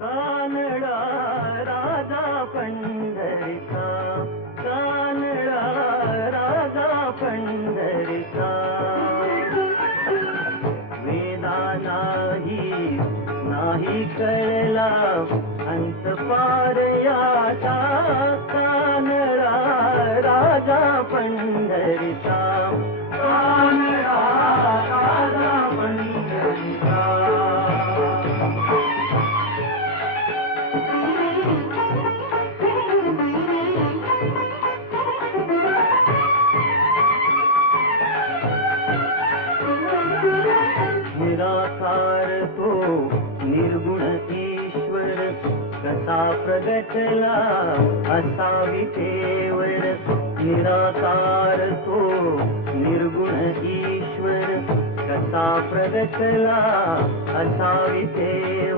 कानडा राजा पंढरीचा, कानडा राजा पंढरीचा. वेदा नाही कळला अंत पार याचा, कानडा राजा पंढरीचा, कानडा राजा पंढरीचा. निराकार तो निर्गुण ईश्वर, कसा प्रगटला असावी तेवर. निराकार तो निर्गुण ईश्वर, कसा प्रगटला असावी तेवर.